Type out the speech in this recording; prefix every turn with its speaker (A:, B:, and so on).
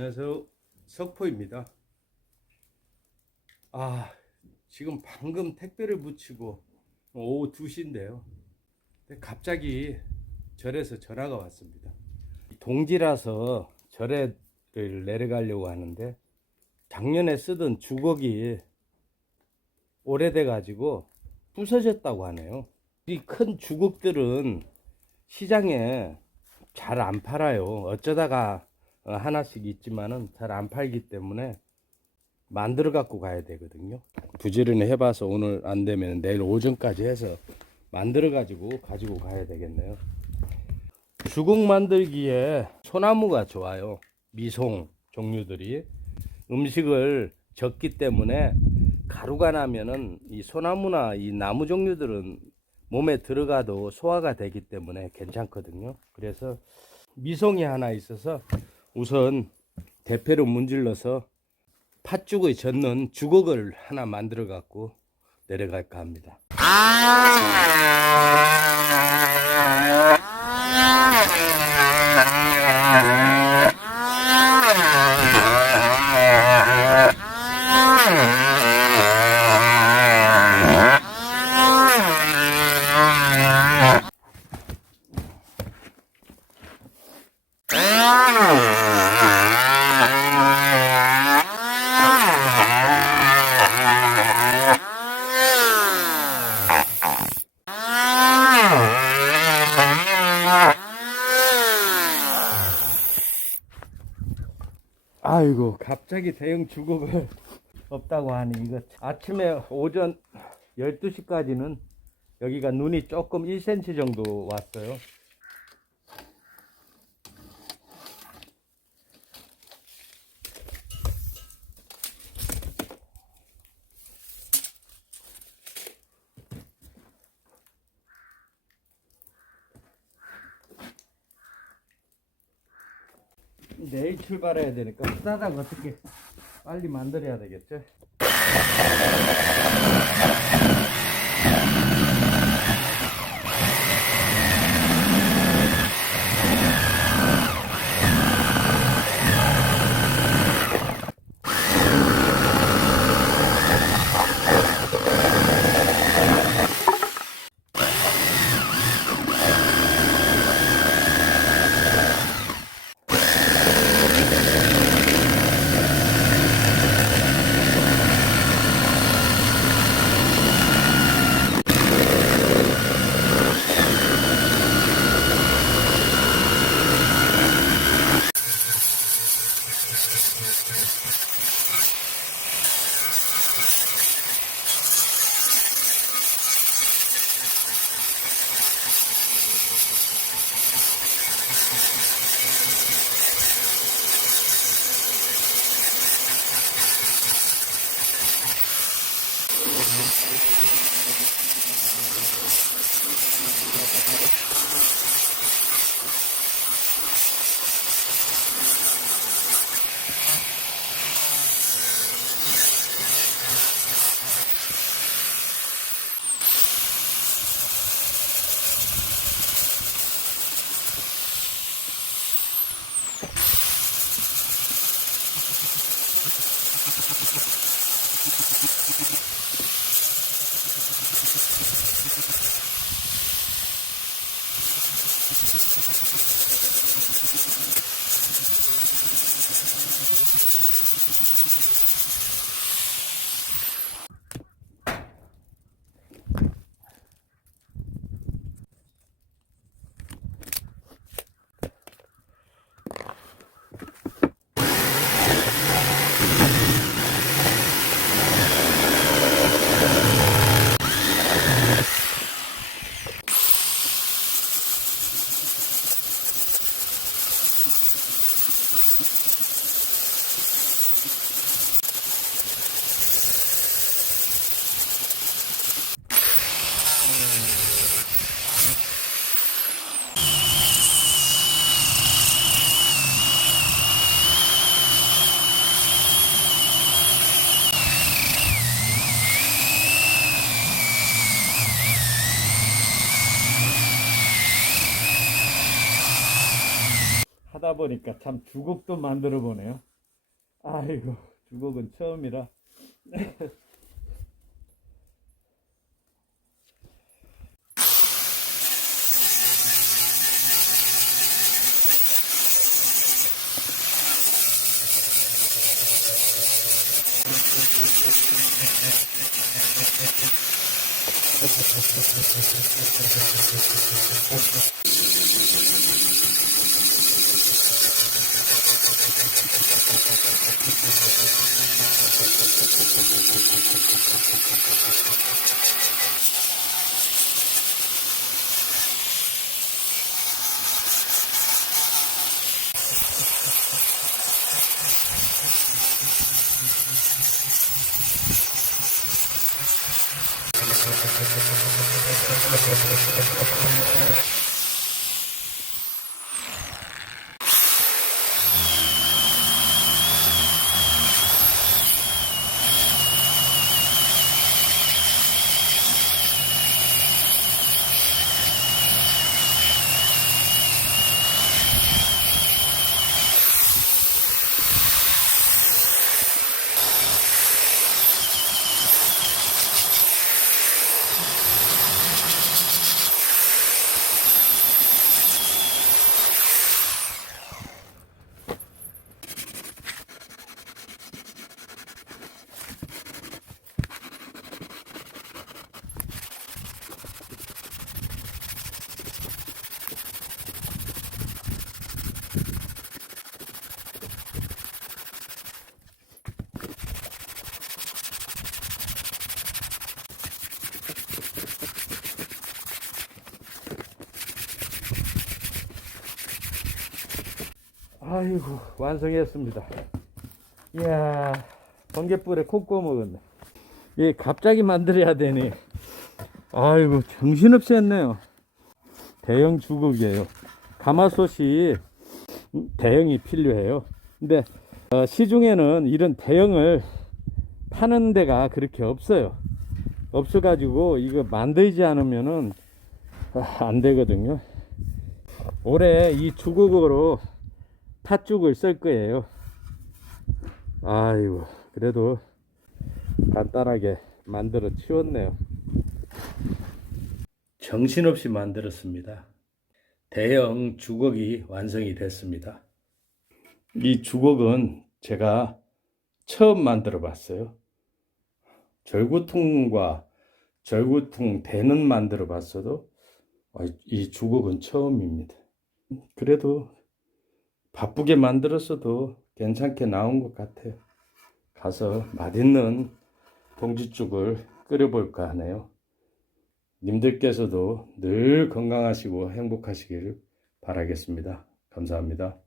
A: 안녕하세요. 석포입니다. 아, 지금 방금 택배를 붙이고 오후 2시인데요. 갑자기 절에서 전화가 왔습니다. 동지라서 절에를 내려가려고 하는데 작년에 쓰던 주걱이 오래돼 가지고 부서졌다고 하네요. 이 큰 주걱들은 시장에 잘 안 팔아요. 어쩌다가 어, 하나씩 있지만은 잘 안 팔기 때문에 만들어 갖고 가야 되거든요. 부지런히 해봐서 오늘 안 되면 내일 오전까지 해서 만들어 가지고 가지고 가야 되겠네요. 주걱 만들기에 소나무가 좋아요. 미송 종류들이 음식을 적기 때문에 가루가 나면은 이 소나무나 이 나무 종류들은 몸에 들어가도 소화가 되기 때문에 괜찮거든요. 그래서 미송이 하나 있어서 우선 대패로 문질러서 팥죽을 젓는 주걱을 하나 만들어 갖고 내려갈까 합니다. 아이고 갑자기 대형 주걱을 없다고 하니 이거 아침에 오전 12시까지는 여기가 눈이 조금 1cm 정도 왔어요. 내일 출발해야 되니까 후다닥 어떻게 빨리 만들어야 되겠죠? 何だ?
B: 하다 보니까 참 주걱도 만들어 보네요. 아이고 주걱은 처음이라. よしよしよしよし。
A: 아이고 완성했습니다. 이야 번개불에 콩 꺼먹었네. 예 갑자기 만들어야 되니. 아이고 정신없이 했네요. 대형 주걱이에요. 가마솥이 대형이 필요해요. 근데 어, 시중에는 이런 대형을 파는 데가 그렇게 없어요. 없어 가지고 이거 만들지 않으면은 아, 안 되거든요. 올해 이 주걱으로 팥죽을 쓸 거예요. 아이고, 그래도 간단하게 만들어 치웠네요. 정신없이 만들었습니다. 대형 주걱이 완성이 됐습니다. 이 주걱은 제가 처음 만들어 봤어요. 절구통과 절구통 대는 만들어 봤어도 아, 이 주걱은 처음입니다. 그래도 바쁘게 만들었어도 괜찮게 나온 것 같아요. 가서 맛있는 봉지죽을 끓여볼까 하네요. 님들께서도 늘 건강하시고 행복하시기를 바라겠습니다. 감사합니다.